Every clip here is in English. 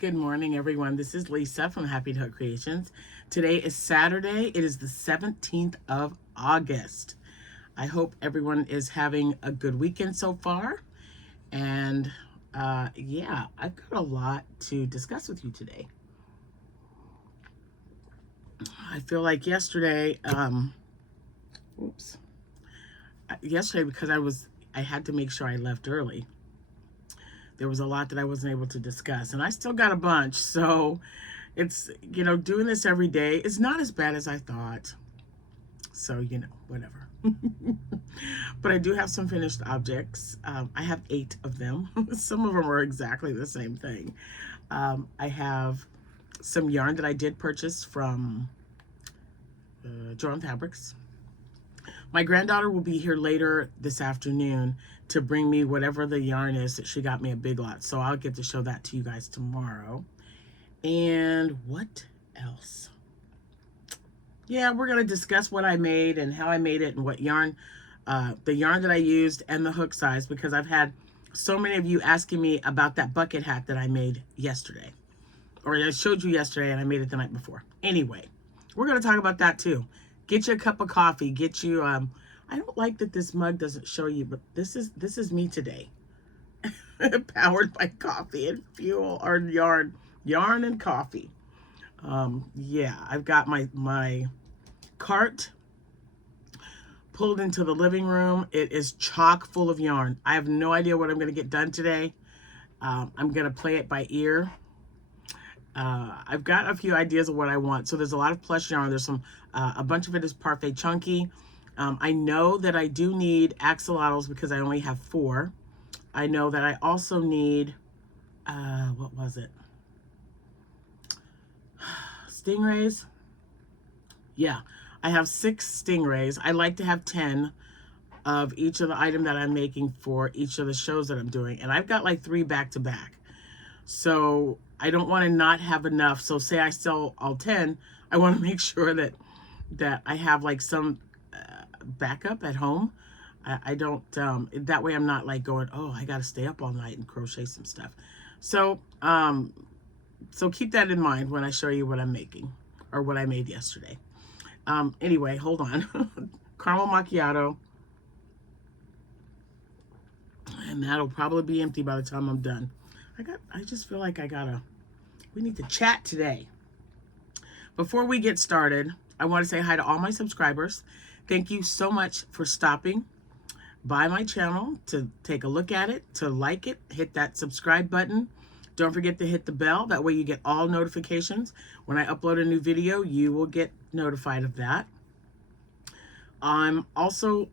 Good morning, everyone. This is Lisa from Happytohook Creations. Today is Saturday. It is the 17th of August. I hope everyone is having a good weekend so far. And yeah, I've got a lot to discuss with you today. I feel like yesterday, yesterday because I had to make sure I left early. There was a lot that I wasn't able to discuss, and I still got a bunch. So it's, doing this every day is not as bad as I thought. So, whatever. But I do have some finished objects. I have 8 of them. Some of them are exactly the same thing. I have some yarn that I did purchase from Joann Fabrics. My granddaughter will be here later this afternoon to bring me whatever the yarn is that she got me a big lot. So I'll get to show that to you guys tomorrow. And what else? Yeah, we're going to discuss what I made and how I made it and what yarn, the yarn that I used and the hook size, because I've had so many of you asking me about that bucket hat that I made yesterday. Or I showed you yesterday and I made it the night before. Anyway, we're going to talk about that too. Get you a cup of coffee. Get you, I don't like that this mug doesn't show you, but this is me today. Powered by coffee and fuel, or yarn and coffee. Yeah, I've got my cart pulled into the living room. It is chock full of yarn. I have no idea what I'm going to get done today. I'm going to play it by ear. I've got a few ideas of what I want. So there's a lot of plush yarn. There's some, a bunch of it is parfait chunky. I know that I do need axolotls because I only have 4. I know that I also need, what was it? Stingrays. Yeah, I have 6 stingrays. I like to have 10 of each of the item that I'm making for each of the shows that I'm doing. And I've got like 3 back to back. So I don't want to not have enough. So say I sell all 10, I want to make sure that I have like some backup at home. I don't, that way I'm not like going, oh, I got to stay up all night and crochet some stuff. So, so keep that in mind when I show you what I'm making or what I made yesterday. Anyway, hold on. Caramel macchiato. And that'll probably be empty by the time I'm done. I just feel like we need to chat today. Before we get started, I want to say hi to all my subscribers. Thank you so much for stopping by my channel to take a look at it, to like it, hit that subscribe button. Don't forget to hit the bell. That way you get all notifications. When I upload a new video, you will get notified of that. I'm also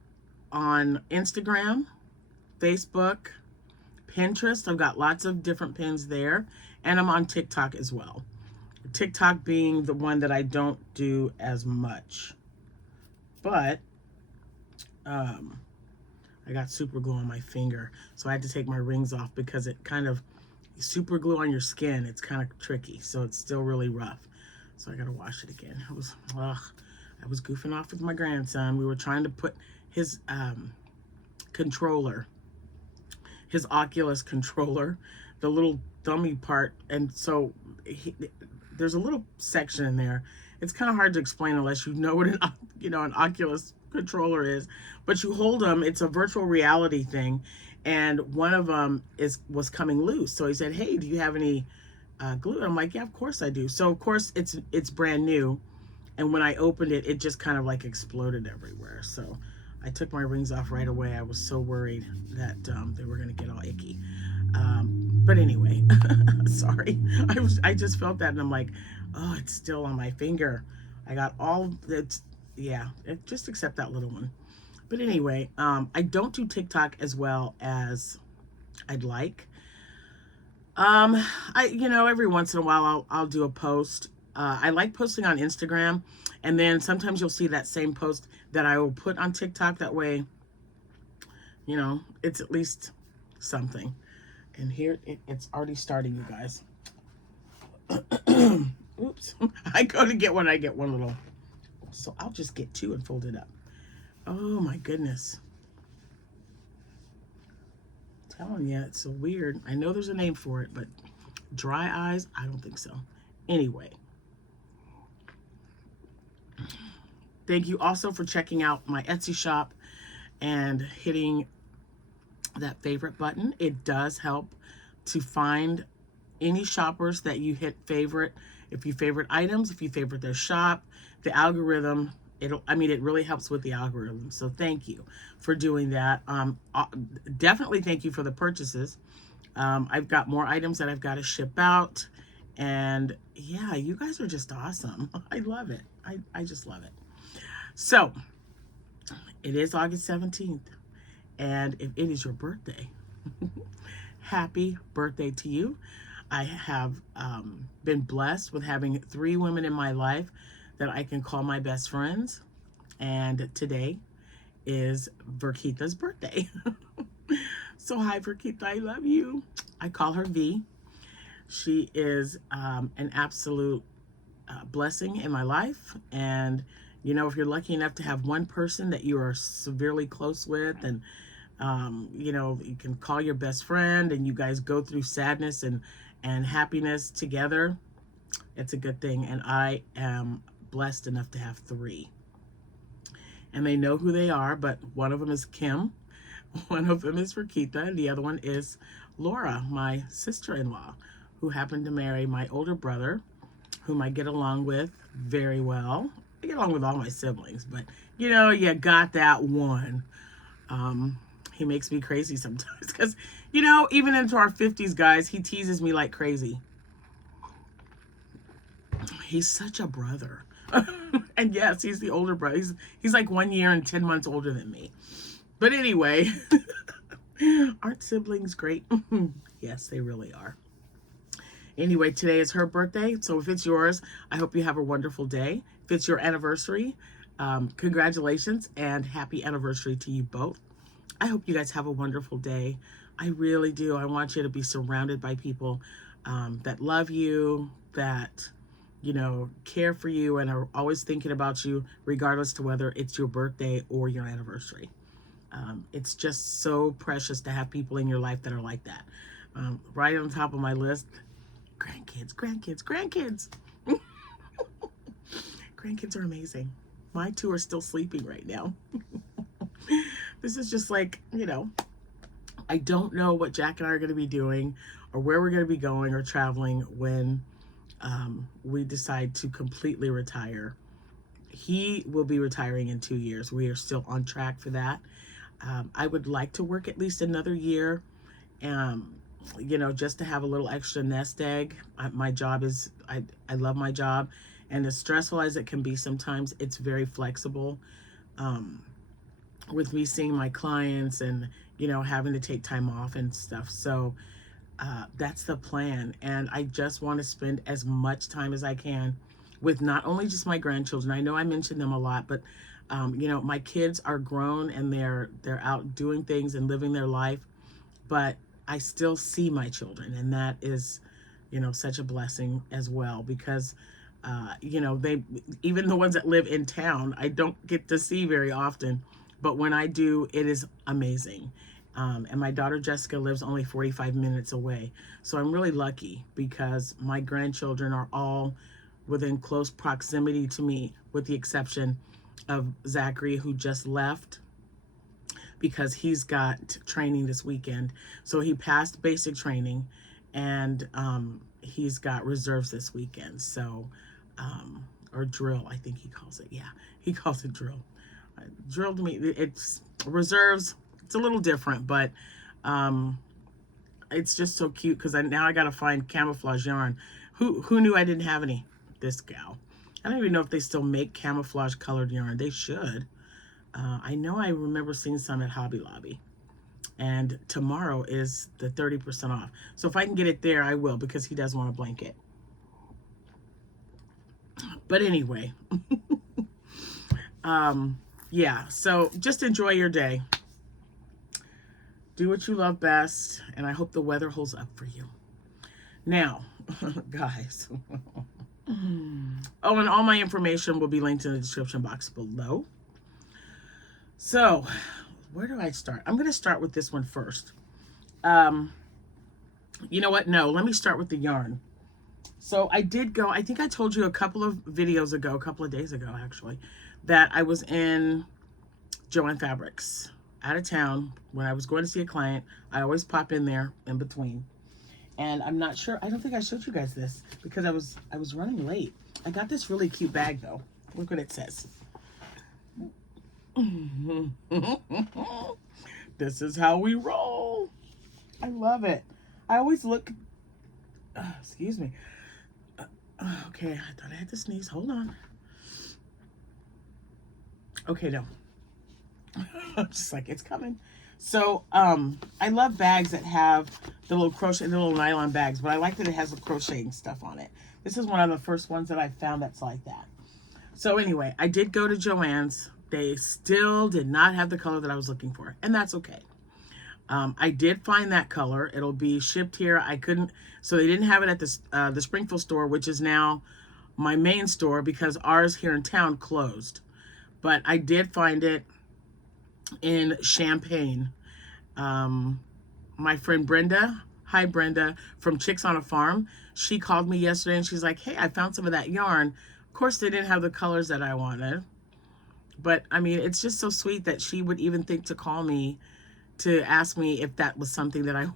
on Instagram, Facebook, Pinterest. I've got lots of different pins there. And I'm on TikTok as well. TikTok being the one that I don't do as much. But I got super glue on my finger. So I had to take my rings off because it kind of, super glue on your skin, it's kind of tricky. So it's still really rough. So I got to wash it again. I was goofing off with my grandson. We were trying to put his controller, his Oculus controller, the little dummy part. And so there's a little section in there. It's kind of hard to explain unless you know what an Oculus controller is. But you hold them, it's a virtual reality thing. And one of them was coming loose. So he said, hey, do you have any glue? I'm like, yeah, of course I do. So of course it's brand new. And when I opened it, it just kind of like exploded everywhere. So I took my rings off right away. I was so worried that they were going to get all icky. But anyway, sorry. I just felt that and I'm like, oh, it's still on my finger. I got all it's, yeah, just accept that little one. But anyway, I don't do TikTok as well as I'd like. Every once in a while I'll do a post. I like posting on Instagram, and then sometimes you'll see that same post that I will put on TikTok. That way, it's at least something. And here it's already starting, you guys. Oops. I go to get one, I get one little. So I'll just get 2 and fold it up. Oh my goodness. I'm telling you, it's so weird. I know there's a name for it, but Dry eyes? I don't think so. Anyway, thank you also for checking out my Etsy shop and hitting that favorite button. It does help to find any shoppers that you hit favorite. If you favorite items, if you favorite their shop, the algorithm, it really helps with the algorithm. So thank you for doing that. Definitely thank you for the purchases. I've got more items that I've got to ship out. And yeah, you guys are just awesome. I love it. I just love it. So it is August 17th. And if it is your birthday, happy birthday to you. I have been blessed with having 3 women in my life that I can call my best friends. And today is Verkita's birthday. So hi, Verkita, I love you. I call her V. She is an absolute blessing in my life. And, you know, if you're lucky enough to have one person that you are severely close with, and you know, you can call your best friend and you guys go through sadness and happiness together, it's a good thing. And I am blessed enough to have 3. And they know who they are, but one of them is Kim, one of them is Verkita, and the other one is Laura, my sister-in-law, who happened to marry my older brother, whom I get along with very well. I get along with all my siblings, but you know, you got that one. He makes me crazy sometimes because, you know, even into our 50s, guys, he teases me like crazy. He's such a brother. And yes, he's the older brother. He's like 1 year and 10 months older than me. But anyway, aren't siblings great? Yes, they really are. Anyway, today is her birthday. So if it's yours, I hope you have a wonderful day. If it's your anniversary, congratulations and happy anniversary to you both. I hope you guys have a wonderful day. I really do. I want you to be surrounded by people that love you, that, you know, care for you and are always thinking about you, regardless to whether it's your birthday or your anniversary. It's just so precious to have people in your life that are like that. Right on top of my list, grandkids, grandkids, grandkids. Grandkids are amazing. My 2 are still sleeping right now. This is just like, you know, I don't know what Jack and I are going to be doing or where we're going to be going or traveling when we decide to completely retire. He will be retiring in 2 years. We are still on track for that. I would like to work at least another year, you know, just to have a little extra nest egg. My job is, I love my job, and as stressful as it can be sometimes, it's very flexible. With me seeing my clients and, you know, having to take time off and stuff. So that's the plan. And I just want to spend as much time as I can with not only just my grandchildren. I know I mentioned them a lot, but you know, my kids are grown and they're out doing things and living their life, but I still see my children, and that is, you know, such a blessing as well, because you know, they, even the ones that live in town, I don't get to see very often, but when I do, it is amazing. And my daughter Jessica lives only 45 minutes away, so I'm really lucky because my grandchildren are all within close proximity to me, with the exception of Zachary, who just left because he's got training this weekend. So he passed basic training, and he's got reserves this weekend. So, or drill, I think he calls it. Yeah, he calls it drill. Drill to me, it's reserves. It's a little different, but it's just so cute because now I got to find camouflage yarn. Who knew I didn't have any? This gal. I don't even know if they still make camouflage colored yarn. They should. I know I remember seeing some at Hobby Lobby. And tomorrow is the 30% off. So if I can get it there, I will, because he does want a blanket. But anyway, yeah, so just enjoy your day. Do what you love best, and I hope the weather holds up for you. Now, guys, oh, and all my information will be linked in the description box below. So, where do I start? I'm going to start with this one first. You know what? No, let me start with the yarn. So I did go, I think I told you a couple of videos ago, a couple of days ago actually, that I was in Joann Fabrics out of town when I was going to see a client. I always pop in there in between. And I'm not sure, I don't think I showed you guys this because I was running late. I got this really cute bag though. Look what it says. This is how we roll. I love it. I always look, excuse me. Okay, I thought I had to sneeze. Hold on. Okay, no. I'm just like, it's coming. So, I love bags that have the little crochet, the little nylon bags, but I like that it has the crocheting stuff on it. This is one of the first ones that I found that's like that. So anyway, I did go to Joann's. They still did not have the color that I was looking for, and that's okay. I did find that color. It'll be shipped here. I couldn't, so they didn't have it at the Springfield store, which is now my main store because ours here in town closed. But I did find it in Champaign. My friend Brenda, hi Brenda, from Chicks on a Farm, she called me yesterday and she's like, hey, I found some of that yarn. Of course, they didn't have the colors that I wanted. But I mean, it's just so sweet that she would even think to call me to ask me if that was something that I,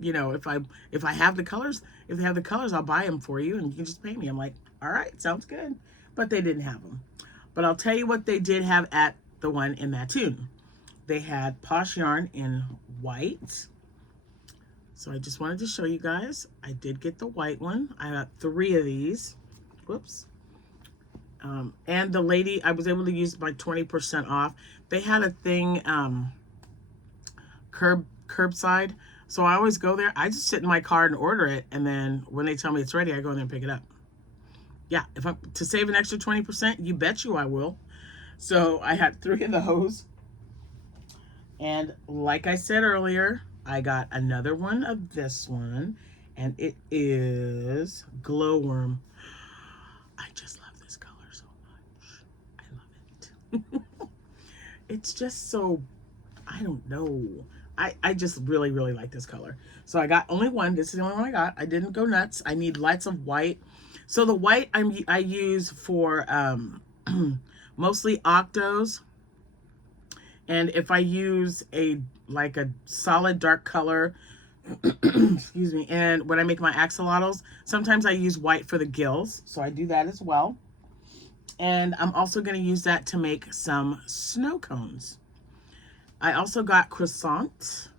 you know, if I have the colors, if they have the colors, I'll buy them for you and you can just pay me. I'm like, all right, sounds good. But they didn't have them. But I'll tell you what they did have at the one in Mattoon. They had Posh Yarn in white. So I just wanted to show you guys. I did get the white one. I got 3 of these. Whoops. And the lady, I was able to use my 20% off. They had a thing, curbside. So I always go there. I just sit in my car and order it. And then when they tell me it's ready, I go in there and pick it up. Yeah, if I'm to save an extra 20%, you bet you I will. So I had 3 of those. And like I said earlier, I got another one of this one. And it is Glowworm. I just love this color so much. I love it. It's just so, I don't know. I just really, really like this color. So I got only one. This is the only one I got. I didn't go nuts. I need lots of white. So the white I use for mostly octos. And if I use a solid dark color, excuse me, and when I make my axolotls, sometimes I use white for the gills. So I do that as well. And I'm also going to use that to make some snow cones. I also got croissant,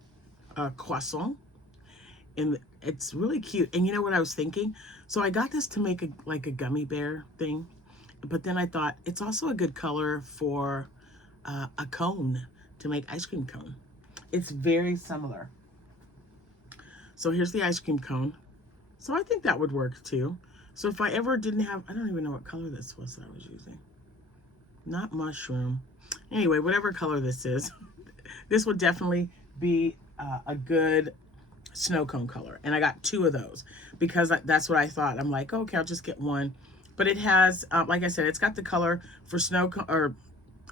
and it's really cute. And you know what I was thinking? So I got this to make a gummy bear thing, but then I thought it's also a good color for a cone, to make ice cream cone. It's very similar. So here's the ice cream cone. So I think that would work too. So if I ever didn't have, I don't even know what color this was that I was using. Not mushroom. Anyway, whatever color this is, this would definitely be a good snow cone color. And I got 2 of those because that's what I thought. I'm like, okay, I'll just get one. But it has, like I said, it's got the color for or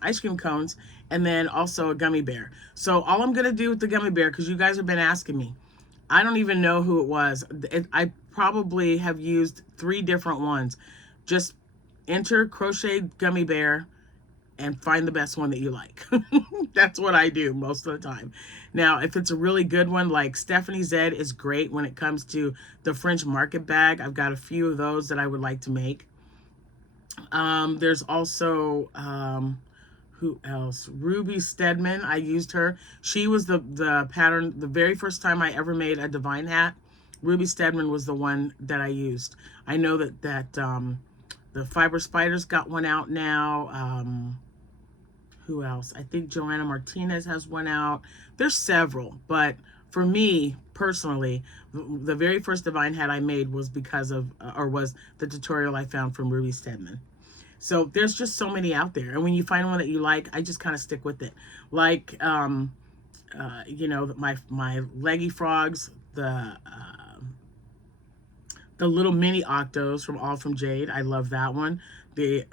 ice cream cones, and then also a gummy bear. So all I'm gonna do with the gummy bear, because you guys have been asking me, I don't even know who it was. I probably have used 3 different ones. Just enter crochet gummy bear and find the best one that you like. That's what I do most of the time. Now, if it's a really good one, like Stephanie Zed is great when it comes to the French market bag. I've got a few of those that I would like to make. There's also, who else? Ruby Stedman. I used her. She was the pattern, the very first time I ever made a divine hat. Ruby Stedman was the one that I used. I know that the Fiber Spiders got one out now. Who else? I think Joanna Martinez has one out. There's several, but for me personally, the very first divine hat I made was because of, or was the tutorial I found from Ruby Stedman. So there's just so many out there. And when you find one that you like, I just kind of stick with it. Like, you know, my Leggy Frogs, the little mini octos from All From Jade. I love that one. The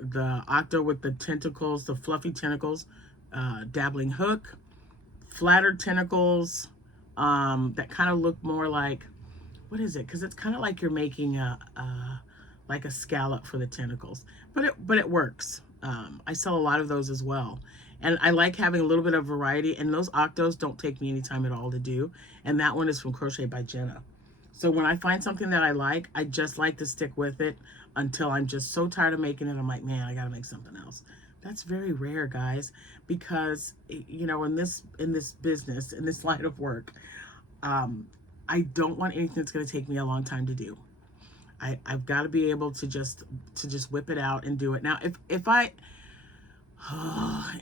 octo with the tentacles, the fluffy tentacles, dabbling hook, flattered tentacles, that kind of look more like what is it? Because it's kind of like you're making like a scallop for the tentacles, but it works. I sell a lot of those as well, and I like having a little bit of variety. And those octos don't take me any time at all to do. And that one is from Crochet by Jenna. So when I find something that I like, I just like to stick with it until I'm just so tired of making it. I'm like, man, I gotta make something else. That's very rare, guys, because you know, in this business, in this line of work, I don't want anything that's going to take me a long time to do. I've got to be able to just whip it out and do it. Now, if I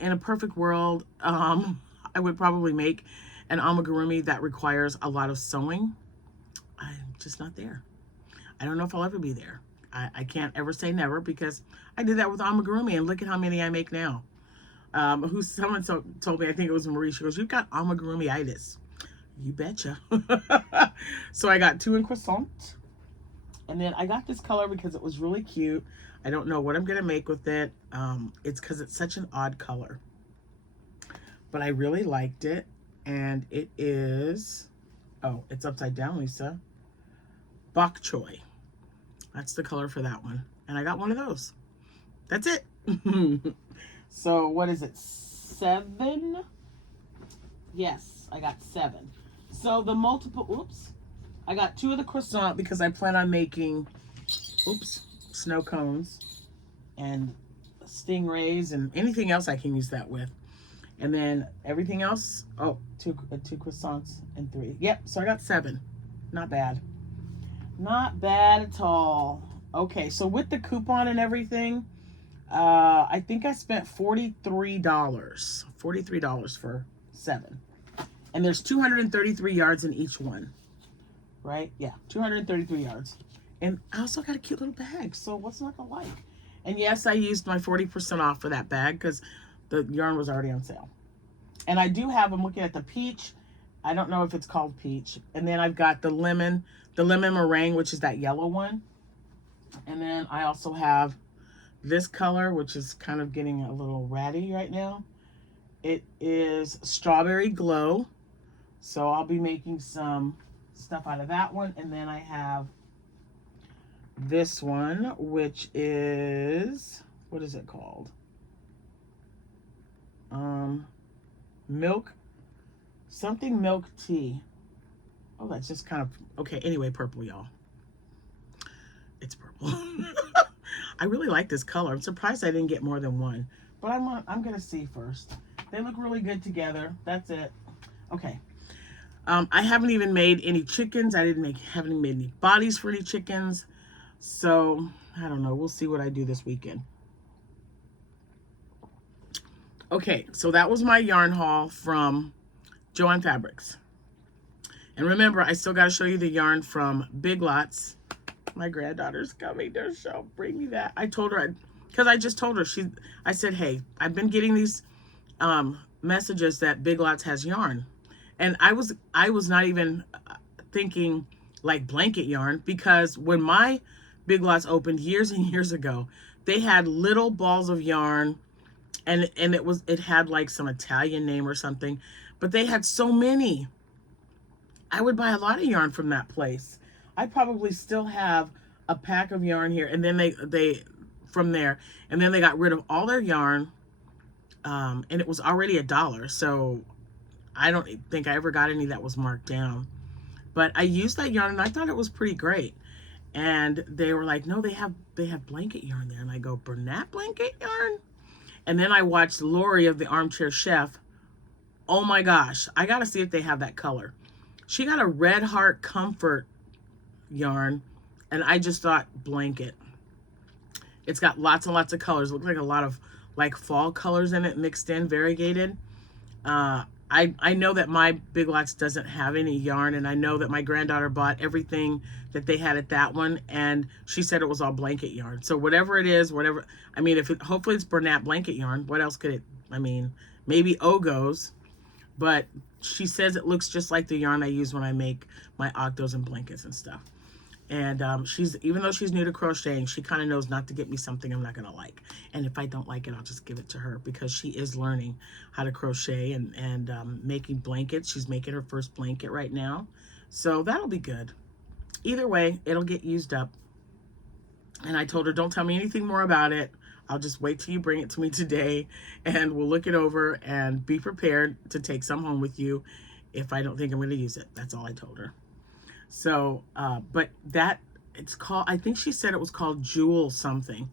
in a perfect world, I would probably make an amigurumi that requires a lot of sewing. I'm just not there. I don't know if I'll ever be there. I can't ever say never, because I did that with amigurumi, and look at how many I make now. Someone told me, I think it was Marie, she goes, "You've got amigurumi-itis." You betcha. So I got 2 in croissant. And then I got this color because it was really cute. I don't know what I'm going to make with it. It's because it's such an odd color. But I really liked it. And it is, oh, it's upside down, Lisa. Bok choy. That's the color for that one. And I got one of those. That's it. So what is it? 7? Yes, I got 7. So the multiple, oops. I got 2 of the croissant because I plan on making, oops, snow cones and stingrays and anything else I can use that with. And then everything else, oh, 2 croissants and 3. Yep, so I got 7. Not bad. Not bad at all. Okay, so with the coupon and everything, I think I spent $43. $43 for 7. And there's 233 yards in each one. Right? Yeah, 233 yards. And I also got a cute little bag, so what's not to like? And yes, I used my 40% off for that bag because the yarn was already on sale. And I do have, I'm looking at the peach. I don't know if it's called peach. And then I've got the lemon meringue, which is that yellow one. And then I also have this color, which is kind of getting a little ratty right now. It is Strawberry Glow. So I'll be making some stuff out of that one. And then I have this one, which is, what is it called? Milk tea. Oh, that's just kind of, okay, anyway, purple, y'all. It's purple. I really like this color. I'm surprised I didn't get more than one, but I'm gonna see first. They look really good together. That's it. Okay. I haven't even made any chickens. Haven't even made any bodies for any chickens. So I don't know. We'll see what I do this weekend. Okay, so that was my yarn haul from Joann Fabrics. And remember, I still got to show you the yarn from Big Lots. My granddaughter's coming to show. Bring me that. I told her, because I just told her, I said, hey, I've been getting these messages that Big Lots has yarn. And I was not even thinking like blanket yarn, because when my Big Lots opened years and years ago, they had little balls of yarn, and it had like some Italian name or something, but they had so many. I would buy a lot of yarn from that place. I probably still have a pack of yarn here, and then they from there, and then they got rid of all their yarn, and it was already $1, so I don't think I ever got any that was marked down. But I used that yarn, and I thought it was pretty great. And they were like, no, they have blanket yarn there. And I go, Bernat blanket yarn? And then I watched Lori of the Armchair Chef. Oh my gosh, I gotta see if they have that color. She got a Red Heart Comfort yarn, and I just thought blanket. It's got lots and lots of colors. It looks like a lot of like fall colors in it mixed in, variegated. I know that my Big Lots doesn't have any yarn, and I know that my granddaughter bought everything that they had at that one, and she said it was all blanket yarn. So whatever it is, I mean, hopefully it's Bernat blanket yarn. What else could it, I mean, maybe Ogos, but she says it looks just like the yarn I use when I make my octos and blankets and stuff. And even though she's new to crocheting, she kind of knows not to get me something I'm not going to like. And if I don't like it, I'll just give it to her, because she is learning how to crochet and making blankets. She's making her first blanket right now. So that'll be good. Either way, it'll get used up. And I told her, don't tell me anything more about it. I'll just wait till you bring it to me today and we'll look it over and be prepared to take some home with you if I don't think I'm going to use it. That's all I told her. So, but that, it's called, I think she said it was called Jewel something.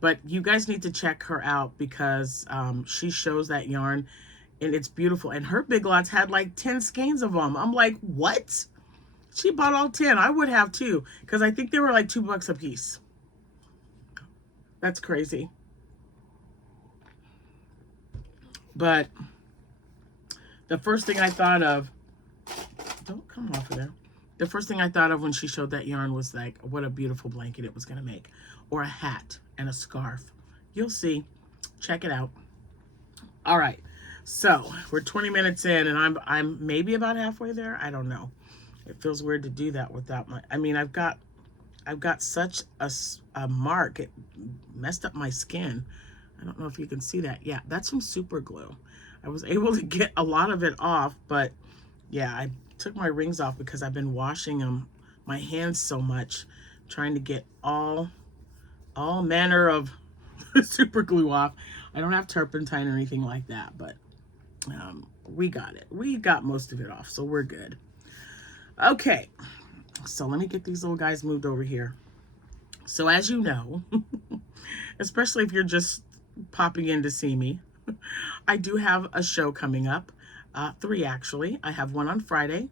But you guys need to check her out because she shows that yarn and it's beautiful. And her Big Lots had like 10 skeins of them. I'm like, what? She bought all 10. I would have too, because I think they were like $2 a piece. That's crazy. But the first thing I thought of, don't come off of there. The first thing I thought of when she showed that yarn was like, what a beautiful blanket it was going to make. Or a hat and a scarf. You'll see. Check it out. All right. So we're 20 minutes in and I'm maybe about halfway there. I don't know. It feels weird to do that without my, I mean, I've got such a mark. It messed up my skin. I don't know if you can see that. Yeah, that's some super glue. I was able to get a lot of it off, but yeah, I took my rings off because I've been washing them, my hands so much, trying to get all manner of super glue off. I don't have turpentine or anything like that, but we got it. We got most of it off, so we're good. Okay, so let me get these little guys moved over here. So as you know, especially if you're just popping in to see me, I do have a show coming up. 3 actually. I have one on Friday,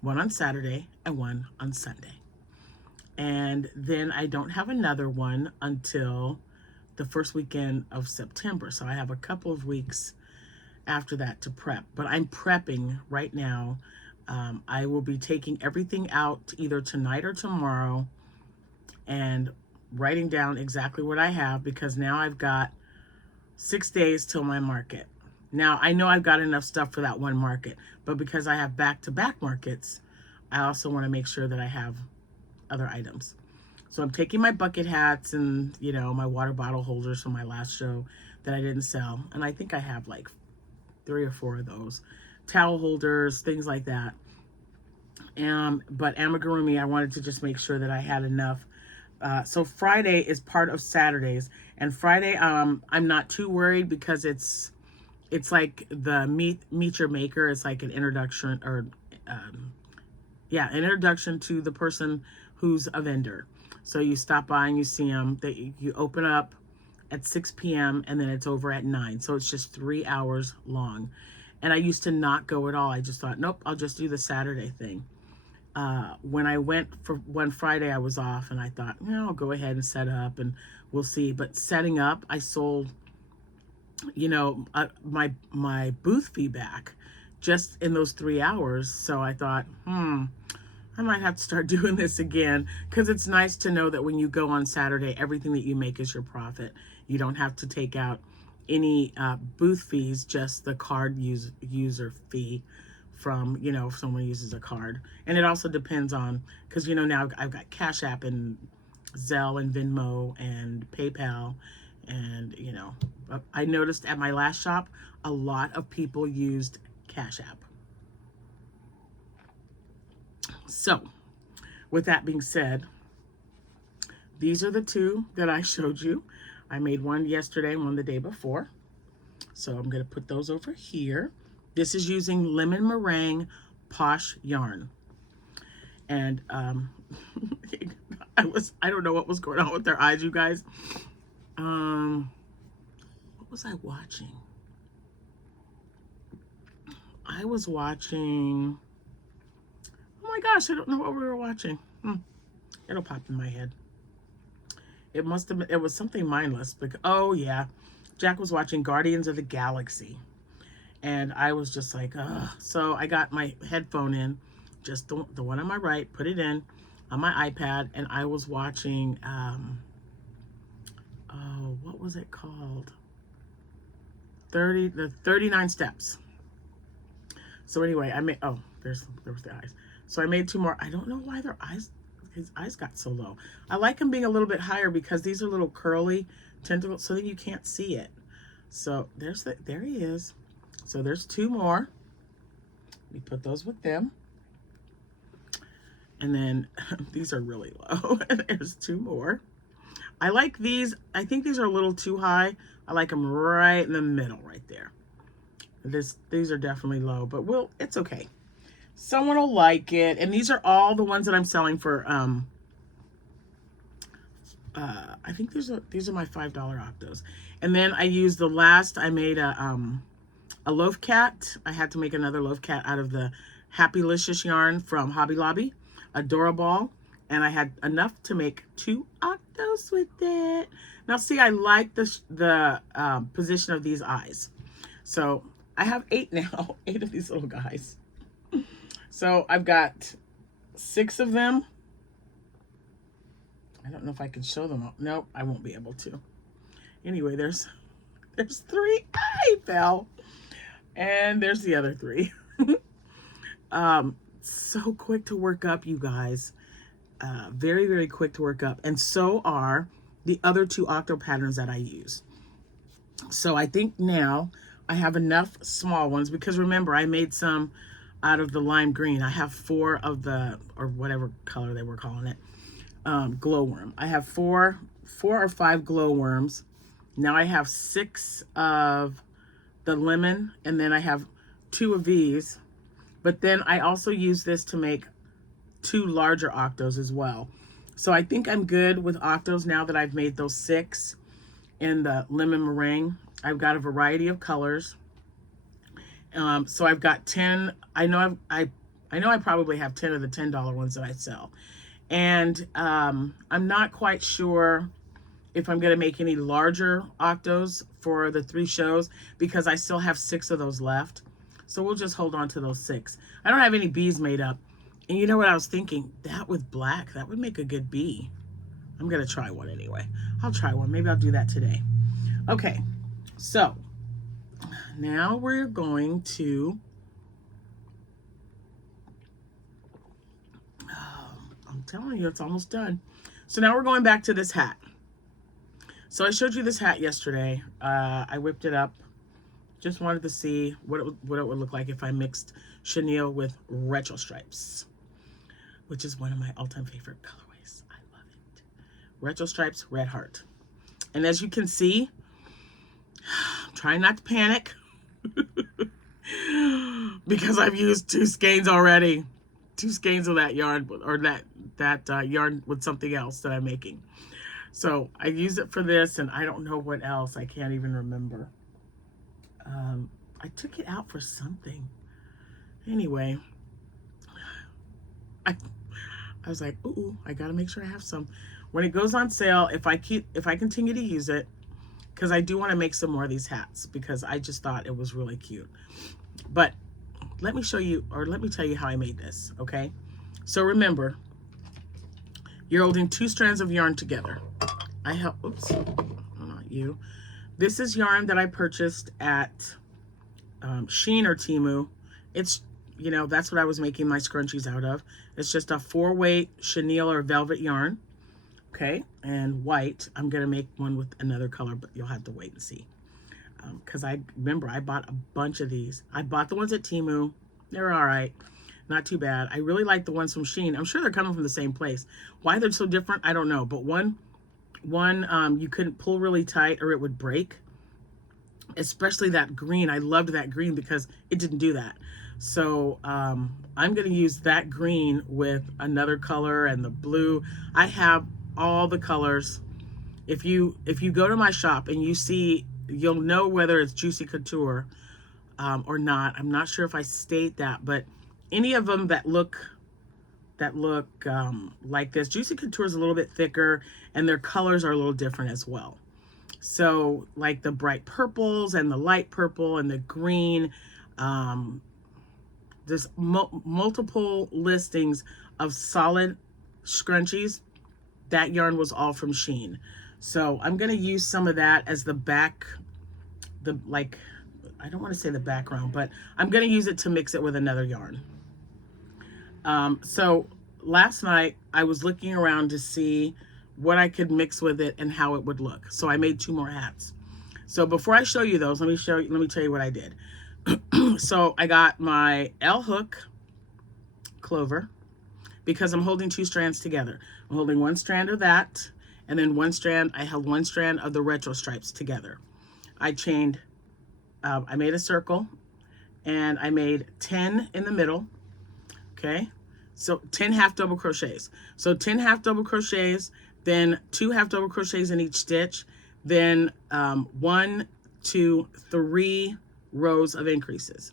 one on Saturday, and one on Sunday. And then I don't have another one until the first weekend of September. So I have a couple of weeks after that to prep. But I'm prepping right now. I will be taking everything out either tonight or tomorrow and writing down exactly what I have, because now I've got 6 days till my market. Now, I know I've got enough stuff for that one market, but because I have back-to-back markets, I also want to make sure that I have other items. So I'm taking my bucket hats and, you know, my water bottle holders from my last show that I didn't sell. And I think I have like 3 or 4 of those. Towel holders, things like that. But amigurumi, I wanted to just make sure that I had enough. So Friday is part of Saturdays. And Friday, I'm not too worried because it's like the meet your maker. It's like an introduction, or an introduction to the person who's a vendor. So you stop by and you see them. You open up at 6 p.m. and then it's over at 9. So it's just 3 hours long. And I used to not go at all. I just thought, nope, I'll just do the Saturday thing. When I went for one Friday, I was off and I thought, I'll go ahead and set up and we'll see. But setting up, I sold, my booth fee back just in those 3 hours. So I thought, I might have to start doing this again, because it's nice to know that when you go on Saturday, everything that you make is your profit. You don't have to take out any booth fees, just the card user fee from, if someone uses a card. And it also depends on, because, now I've got Cash App and Zelle and Venmo and PayPal. And, I noticed at my last shop, a lot of people used Cash App. So, with that being said, these are the 2 that I showed you. I made one yesterday and one the day before. So I'm going to put those over here. This is using lemon meringue posh yarn. And I don't know what was going on with their eyes, you guys. What was I watching? I was watching, oh my gosh, I don't know what we were watching. It'll pop in my head. It must have been, it was something mindless. Because, oh yeah, Jack was watching Guardians of the Galaxy. And I was just like, ugh. So I got my headphone in, just the one on my right, put it in on my iPad, and I was watching, what was it called? The 39 Steps. So anyway, I made, there was the eyes. So I made 2 more. I don't know why his eyes got so low. I like him being a little bit higher because these are little curly tentacles so that you can't see it. So there he is. So there's 2 more. We put those with them. And then these are really low. There's two more. I like these. I think these are a little too high. I like them right in the middle right there. These are definitely low, but it's okay. Someone will like it. And these are all the ones that I'm selling for I think these are my $5 octos. And then I used the last, I made a loaf cat. I had to make another loaf cat out of the Happylicious yarn from Hobby Lobby, Adorable, and I had enough to make 2 octos with it. Now see, I like the position of these eyes. So I have 8 now, 8 of these little guys. So I've got 6 of them. I don't know if I can show them all. Nope, I won't be able to. Anyway, there's 3. I fell. And there's the other 3. So quick to work up, you guys. Very, very quick to work up. And so are the other 2 octo patterns that I use. So I think now I have enough small ones, because remember, I made some out of the lime green. I have 4 of the, or whatever color they were calling it, glowworm. I have 4 or 5 glowworms. Now I have 6 of the lemon, and then I have 2 of these. But then I also use this to make 2 larger octos as well. So I think I'm good with octos now that I've made those 6 in the lemon meringue. I've got a variety of colors. So I've got 10. I know I probably have 10 of the $10 ones that I sell. And I'm not quite sure if I'm going to make any larger octos for the 3 shows, because I still have 6 of those left. So we'll just hold on to those 6. I don't have any bees made up. And you know what I was thinking? That with black, that would make a good bee. I'm going to try one anyway. I'll try one. Maybe I'll do that today. Okay, so now we're going to... I'm telling you, it's almost done. So now we're going back to this hat. So I showed you this hat yesterday. I whipped it up. Just wanted to see what it would look like if I mixed chenille with retro stripes, which is one of my all-time favorite colorways. I love it. Retro stripes, red heart. And as you can see, I'm trying not to panic because I've used 2 skeins already. 2 skeins of that yarn, or that yarn with something else that I'm making. So I use it for this, and I don't know what else. I can't even remember. I took it out for something. Anyway, I was like, ooh, I gotta make sure I have some. When it goes on sale, if I continue to use it, because I do want to make some more of these hats, because I just thought it was really cute. But let me show you, or let me tell you how I made this, okay? So remember, you're holding 2 strands of yarn together. Oops, not you. This is yarn that I purchased at Shein or Temu. It's, you know, that's what I was making my scrunchies out of. It's just a 4-weight chenille or velvet yarn, okay? And white. I'm gonna make one with another color, but you'll have to wait and see. Because I remember I bought a bunch of these. I bought the ones at Temu. They're all right. Not too bad. I really like the ones from Shein. I'm sure they're coming from the same place. Why they're so different, I don't know. But one you couldn't pull really tight or it would break. Especially that green. I loved that green because it didn't do that. So I'm going to use that green with another color and the blue. I have all the colors. If you go to my shop and you see, you'll know whether it's Juicy Couture or not. I'm not sure if I state that, but any of them that look like this. Juicy Couture is a little bit thicker, and their colors are a little different as well. So like the bright purples and the light purple and the green, there's multiple listings of solid scrunchies. That yarn was all from Shein. So I'm going to use some of that as the back, I don't want to say the background, but I'm going to use it to mix it with another yarn. So last night I was looking around to see what I could mix with it and how it would look. So I made 2 more hats. So before I show you those, let me tell you what I did. So I got my L hook clover, because I'm holding 2 strands together. I'm holding 1 strand of that, and then I held 1 strand of the retro stripes together. I chained, I made a circle, and I made 10 in the middle, okay? So 10 half double crochets. So 10 half double crochets, then 2 half double crochets in each stitch, then 1, 2, 3 rows of increases.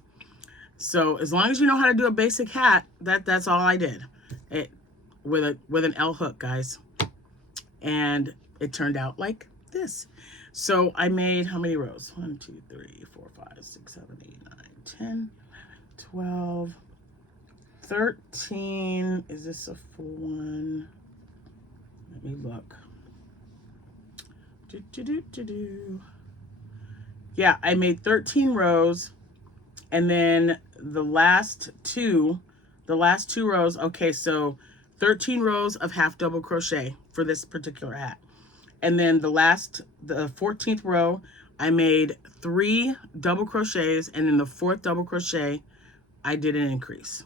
So as long as you know how to do a basic hat, that's all I did. It with an L hook, guys. And it turned out like this. So I made how many rows? 1, 2, 3, 4, 5, 6, 7, 8, 9, 10, 12, 13. Is this a full one? Let me look. Yeah, I made 13 rows, and then the last two rows, okay, so 13 rows of half double crochet for this particular hat. And then the 14th row, I made 3 double crochets, and in the 4th double crochet, I did an increase.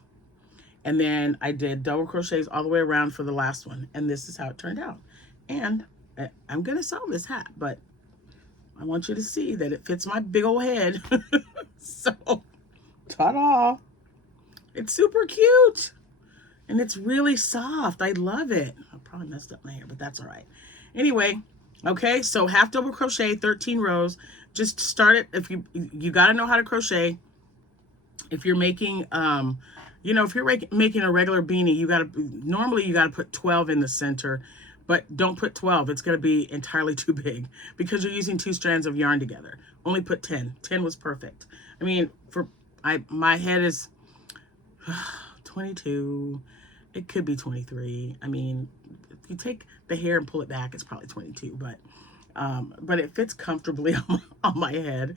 And then I did double crochets all the way around for the last one, and this is how it turned out. And I'm gonna sew this hat, but I want you to see that it fits my big old head. So, ta-da! It's super cute, and it's really soft. I love it. I probably messed up my hair, but that's all right. Anyway, okay, so half double crochet, 13 rows. Just start it. If you got to know how to crochet. If you're making, you know, if you're making a regular beanie, normally you got to put 12 in the center, but don't put 12. It's going to be entirely too big because you're using 2 strands of yarn together. Only put 10. 10 was perfect. I mean, my head is 22. It could be 23. I mean, if you take the hair and pull it back, it's probably 22, but it fits comfortably on my head.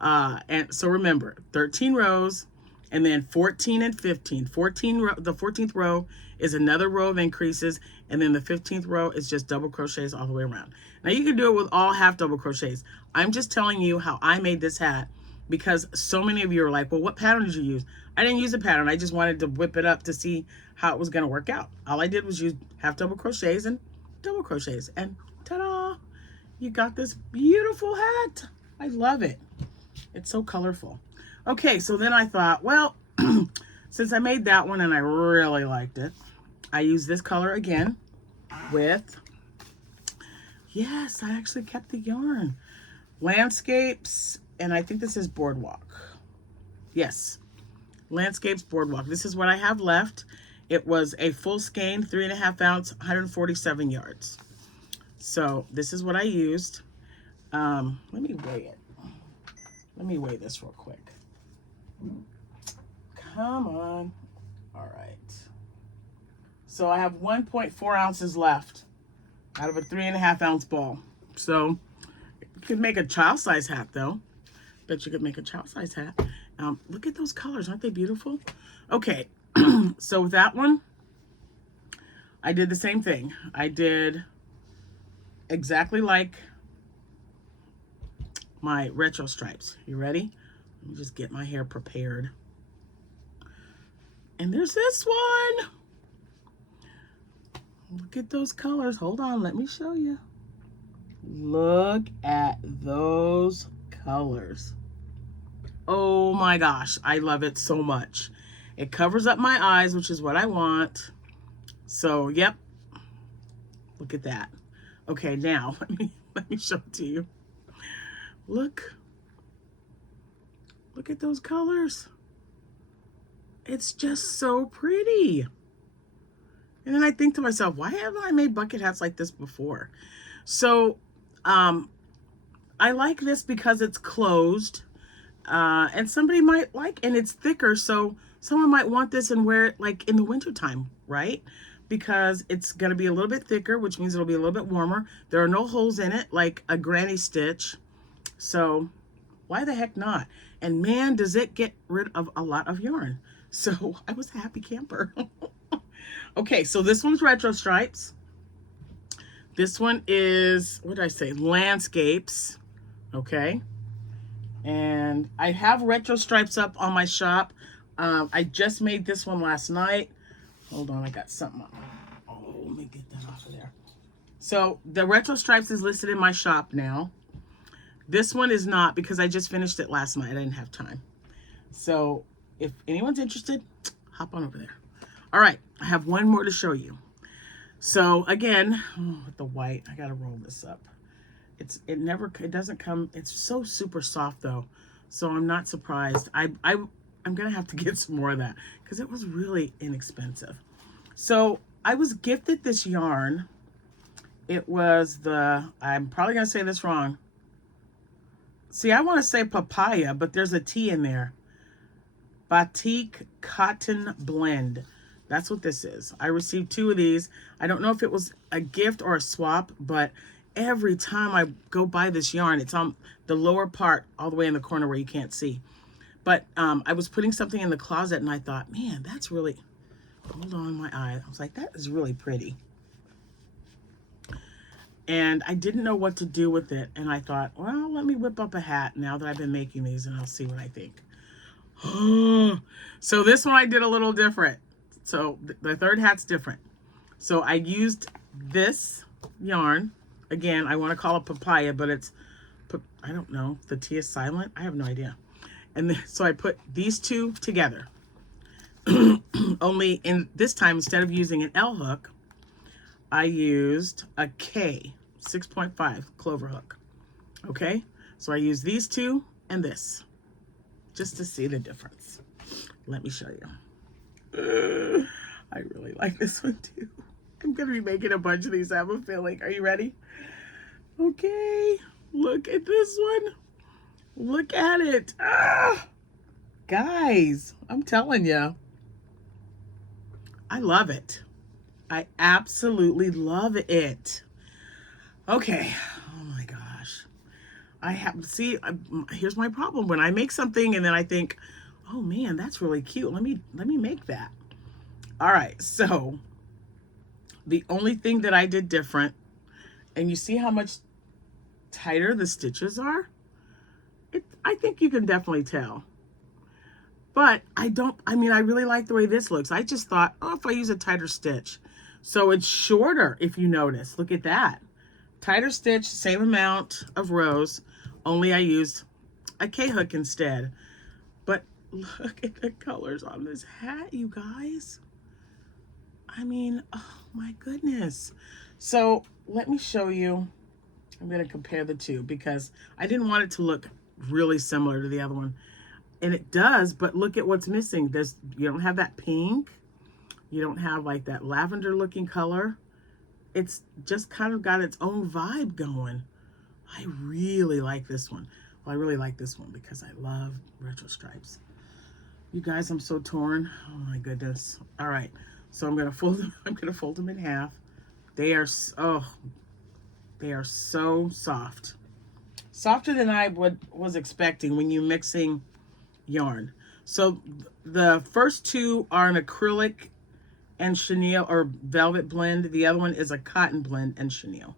And so remember, 13 rows, and then 14 and 15. The 14th row is another row of increases, and then the 15th row is just double crochets all the way around. Now you can do it with all half double crochets. I'm just telling you how I made this hat because so many of you are like, well, what pattern did you use? I didn't use a pattern. I just wanted to whip it up to see how it was going to work out. All I did was use half double crochets and double crochets, and ta-da! You got this beautiful hat. I love it. It's so colorful. Okay, so then I thought, well, since I made that one and I really liked it, I used this color again with, yes, I actually kept the yarn. Landscapes, and I think this is Boardwalk. Yes, Landscapes Boardwalk. This is what I have left. It was a full skein, 3.5 ounce, 147 yards. So this is what I used. Let me weigh it. Let me weigh this real quick. Come on. All right. So I have 1.4 ounces left out of a 3.5 ounce ball. So you could make a child size hat though. Bet you could make a child size hat. Look at those colors. Aren't they beautiful? Okay. So with that one, I did the same thing. I did exactly like my retro stripes. You ready? Let me just get my hair prepared. And there's this one. Look at those colors. Hold on, let me show you. Look at those colors. Oh my gosh, I love it so much. It covers up my eyes, which is what I want. So, yep. Look at that. Okay, now let me show it to you. Look. Look at those colors. It's just so pretty. And then I think to myself, why haven't I made bucket hats like this before? So I like this because it's closed. And somebody might like, and it's thicker, so someone might want this and wear it like in the wintertime, right? Because it's going to be a little bit thicker, which means it'll be a little bit warmer. There are no holes in it like a granny stitch. So why the heck not? And man, does it get rid of a lot of yarn. So I was a happy camper. Okay, so this one's retro stripes. This one is, what did I say? Landscapes. Okay. And I have retro stripes up on my shop. I just made this one last night. Hold on, I got something up. Oh, let me get that off of there. So the retro stripes is listed in my shop now. This one is not because I just finished it last night. I didn't have time. So if anyone's interested, hop on over there. All right, I have one more to show you. So again, with the white, I gotta roll this up. It doesn't come. It's so super soft though, so I'm not surprised. I'm gonna have to get some more of that because it was really inexpensive. So I was gifted this yarn. It was I'm probably gonna say this wrong. See, I want to say papaya, but there's a T in there. Batik Cotton Blend. That's what this is. I received 2 of these. I don't know if it was a gift or a swap, but every time I go buy this yarn, it's on the lower part, all the way in the corner where you can't see. But I was putting something in the closet and I thought, man, that's really, hold on my eye. I was like, that is really pretty. And I didn't know what to do with it. And I thought, well, let me whip up a hat now that I've been making these and I'll see what I think. So this one I did a little different. So the third hat's different. So I used this yarn. Again, I want to call it papaya, but it's, I don't know, the T is silent. I have no idea. And then, so I put these 2 together. Only in this time, instead of using an L hook, I used a K 6.5 clover hook. Okay, so I used these 2 and this just to see the difference. Let me show you. I really like this one too. I'm gonna be making a bunch of these, I have a feeling. Are you ready? Okay, look at this one. Look at it. Guys, I'm telling you, I love it. I absolutely love it. Okay. Oh my gosh. Here's my problem. When I make something and then I think, oh man, that's really cute. Let me make that. All right. So the only thing that I did different, and you see how much tighter the stitches are? I think you can definitely tell. But I really like the way this looks. I just thought, oh, if I use a tighter stitch. So it's shorter, if you notice. Look at that. Tighter stitch, same amount of rows, only I used a K-hook instead. But look at the colors on this hat, you guys. I mean, oh my goodness. So let me show you. I'm going to compare the 2 because I didn't want it to look really similar to the other one. And it does, but look at what's missing. You don't have that pink. You don't have like that lavender looking color. It's just kind of got its own vibe going. I really like this one. Well, I really like this one because I love retro stripes. You guys, I'm so torn. Oh my goodness. All right. So I'm going to fold them. I'm going to fold them in half. They are so soft. Softer than I was expecting when you're mixing yarn. So the first 2 are an acrylic and chenille or velvet blend. The other one is a cotton blend and chenille,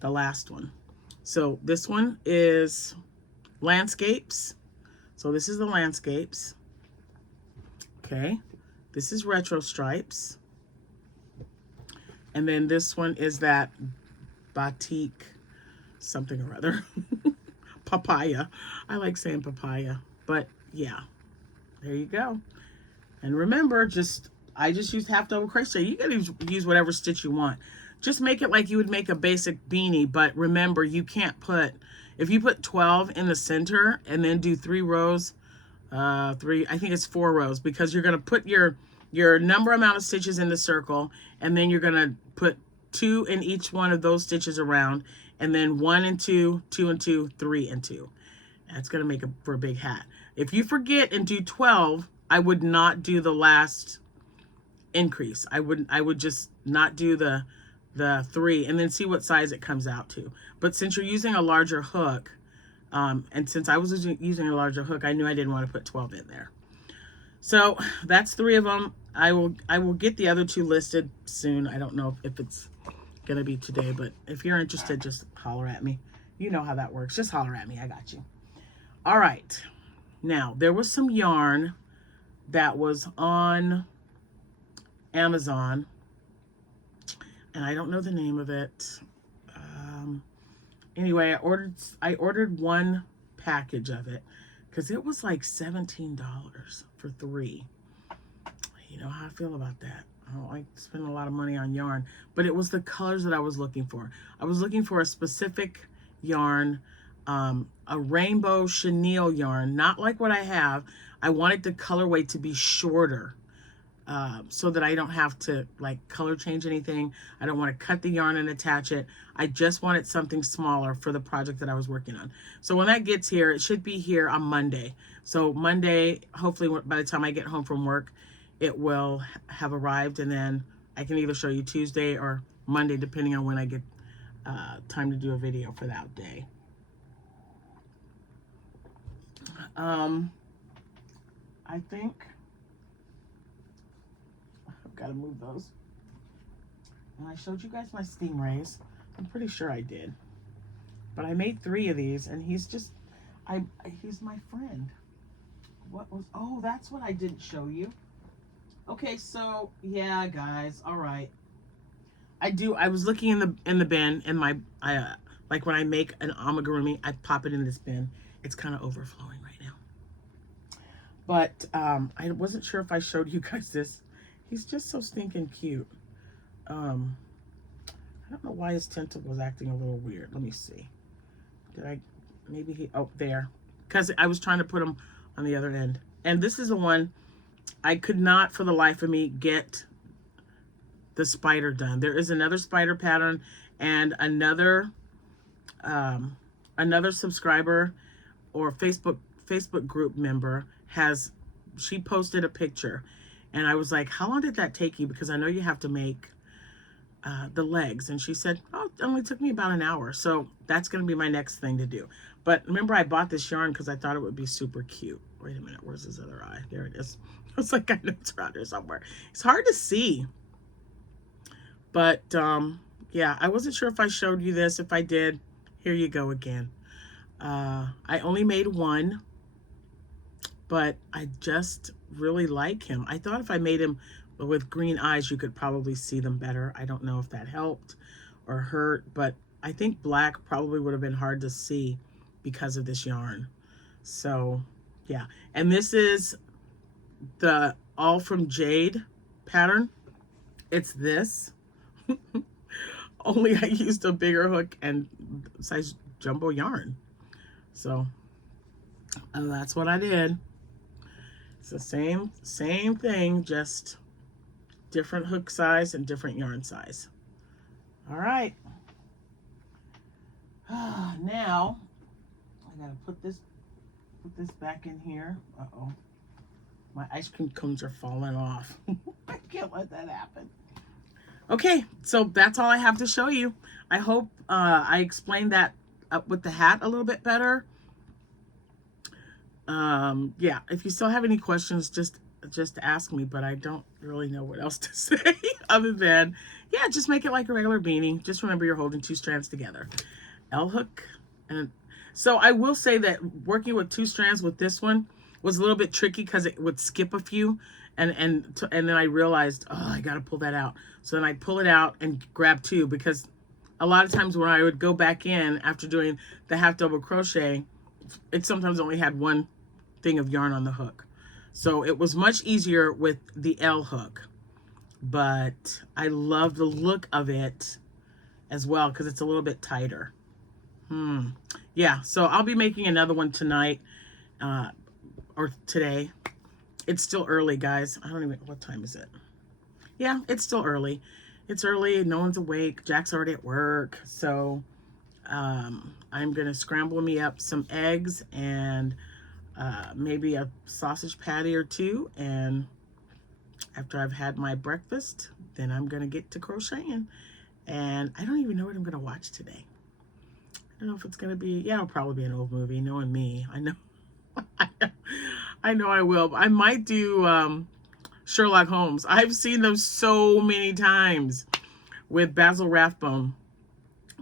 the last one. So this one is landscapes. So this is the landscapes. Okay, this is retro stripes. And then this one is that batik something or other. Papaya. I like saying papaya, but yeah, there you go. And remember, I just used half double crochet. You can use whatever stitch you want. Just make it like you would make a basic beanie, but remember, you can't put, if you put 12 in the center and then do 3 rows, I think it's 4 rows, because you're going to put your number amount of stitches in the circle, and then you're going to put 2 in each one of those stitches around, and then 1 and 2, 2 and 2, 3 and 2. That's going to make for a big hat. If you forget and do 12, I would not do the last increase. I would just not do the 3 and then see what size it comes out to. But since you're using a larger hook, and since I was using a larger hook, I knew I didn't want to put 12 in there. So that's 3 of them. I will get the other 2 listed soon. I don't know if it's gonna be today, but if you're interested, just holler at me. You know how that works. Just holler at me. I got you. All right. Now, there was some yarn that was on Amazon, and I don't know the name of it. Anyway, I ordered one package of it because it was like $17 for 3. You know how I feel about that. I don't like spending a lot of money on yarn, but it was the colors that I was looking for. I was looking for a specific yarn, a rainbow chenille yarn, not like what I have. I wanted the colorway to be shorter, so that I don't have to like color change anything. I don't want to cut the yarn and attach it. I just wanted something smaller for the project that I was working on. So when that gets here, it should be here on Monday. So Monday, hopefully by the time I get home from work, it will have arrived, and then I can either show you Tuesday or Monday, depending on when I get time to do a video for that day. I think I've got to move those. And I showed you guys my Stingrays. I'm pretty sure I did. But I made 3 of these, and he's just, he's my friend. What was, oh, that's what I didn't show you. Okay, so, yeah, guys, all right. I was looking in the bin, and like when I make an amigurumi, I pop it in this bin. It's kind of overflowing right now. But I wasn't sure if I showed you guys this. He's just so stinking cute. I don't know why his tentacle was acting a little weird. Let me see. Maybe he, oh, there. Because I was trying to put him on the other end. And this is the one I could not for the life of me get the spider done. There is another spider pattern, and another subscriber or Facebook group member she posted a picture, and I was like, how long did that take you? Because I know you have to make the legs. And she said, oh, it only took me about an hour. So that's going to be my next thing to do. But remember, I bought this yarn because I thought it would be super cute. Wait a minute, where's his other eye? There it is. It's like I know it's around here somewhere. It's hard to see. But yeah, I wasn't sure if I showed you this. If I did, here you go again. I only made 1, but I just really like him. I thought if I made him with green eyes, you could probably see them better. I don't know if that helped or hurt, but I think black probably would have been hard to see because of this yarn. So yeah, and this is the All From Jade pattern. It's this. Only I used a bigger hook and size jumbo yarn. So that's what I did. It's the same thing, just different hook size and different yarn size. All right. Now I gotta put this back in here. Uh-oh. My ice cream cones are falling off. I can't let that happen. Okay, so that's all I have to show you. I hope I explained that with the hat a little bit better. Yeah, if you still have any questions, just ask me, but I don't really know what else to say other than, yeah, just make it like a regular beanie. Just remember you're holding 2 strands together. L hook. And so I will say that working with 2 strands with this one was a little bit tricky because it would skip a few, and then I realized, oh, I got to pull that out. So then I pull it out and grab 2, because a lot of times when I would go back in after doing the half double crochet, it sometimes only had 1 thing of yarn on the hook. So it was much easier with the L hook, but I love the look of it as well because it's a little bit tighter. Yeah, so I'll be making another one tonight or today. It's still early, guys. I don't even, what time is it? Yeah, it's still early. It's early, no one's awake. Jack's already at work. So I'm gonna scramble me up some eggs and maybe a sausage patty or 2, and after I've had my breakfast, then I'm gonna get to crocheting. And I don't even know what I'm gonna watch today. I don't know if it's gonna be, yeah, it'll probably be an old movie, knowing me. I know I know I will. I might do Sherlock Holmes. I've seen them so many times with Basil Rathbone.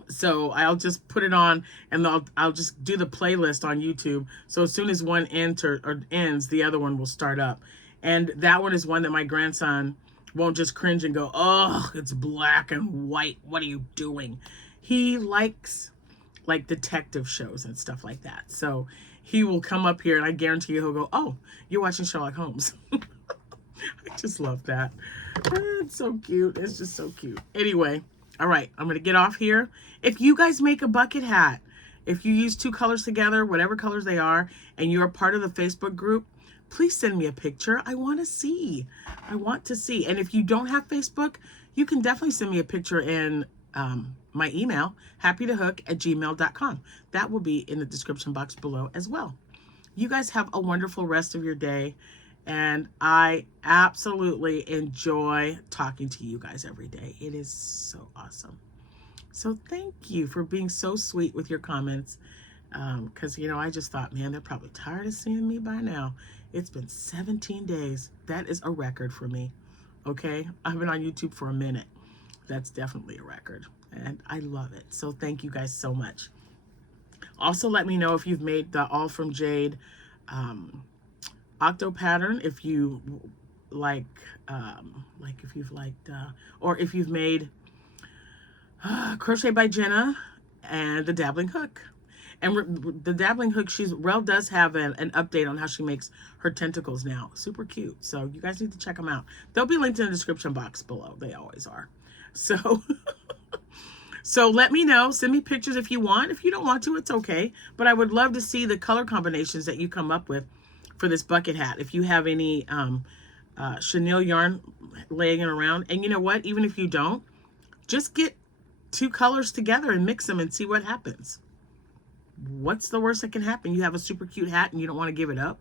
So I'll just put it on, and I'll just do the playlist on YouTube. So as soon as one ends, the other one will start up. And that one is one that my grandson won't just cringe and go, oh, it's black and white. What are you doing? He likes like detective shows and stuff like that. So he will come up here and I guarantee you he'll go, oh, you're watching Sherlock Holmes. I just love that. It's so cute. It's just so cute. Anyway, all right, I'm going to get off here. If you guys make a bucket hat, if you use two colors together, whatever colors they are, and you're a part of the Facebook group, please send me a picture. I want to see. I want to see. And if you don't have Facebook, you can definitely send me a picture in my email, happytohook@gmail.com. That will be in the description box below as well. You guys have a wonderful rest of your day. And I absolutely enjoy talking to you guys every day. It is so awesome. So thank you for being so sweet with your comments. Because, you know, I just thought, man, they're probably tired of seeing me by now. It's been 17 days. That is a record for me. Okay? I've been on YouTube for a minute. That's definitely a record. And I love it. So thank you guys so much. Also, let me know if you've made the All From Jade octo pattern, if you like if you've liked or if you've made Crochet by Jenna and the Dabbling Hook. And the Dabbling Hook, Rel does have an update on how she makes her tentacles now. Super cute. So you guys need to check them out. They'll be linked in the description box below. They always are. So so let me know. Send me pictures if you want. If you don't want to, it's okay. But I would love to see the color combinations that you come up with for this bucket hat. If you have any chenille yarn laying around. And you know what? Even if you don't, just get two colors together and mix them and see what happens. What's the worst that can happen? You have a super cute hat and you don't want to give it up?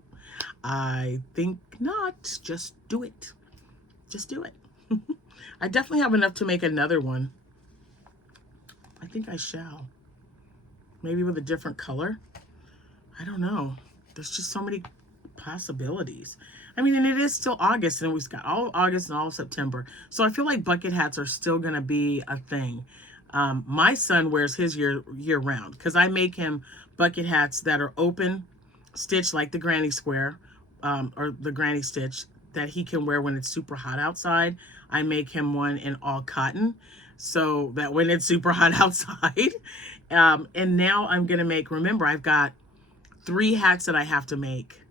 I think not. Just do it. Just do it. I definitely have enough to make another one. I think I shall. Maybe with a different color. I don't know. There's just so many possibilities. I mean, and it is still August, and we've got all of August and all of September. So I feel like bucket hats are still going to be a thing. My son wears his year round because I make him bucket hats that are open stitch like the granny square or the granny stitch that he can wear when it's super hot outside. I make him one in all cotton so that when it's super hot outside. And now I'm going to make, remember, I've got 3 hats that I have to make.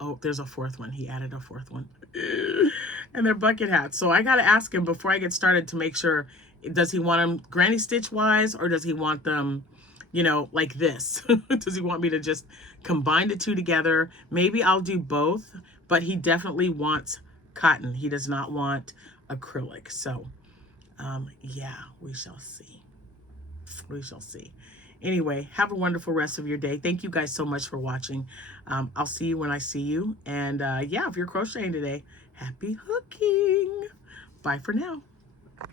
Oh, there's a 4th one. He added a 4th one. And they're bucket hats. So I got to ask him before I get started to make sure, does he want them granny stitch wise or does he want them, you know, like this? Does he want me to just combine the two together? Maybe I'll do both, but he definitely wants cotton. He does not want acrylic. So, yeah, we shall see. We shall see. Anyway, have a wonderful rest of your day. Thank you guys so much for watching. I'll see you when I see you. And yeah, if you're crocheting today, happy hooking. Bye for now.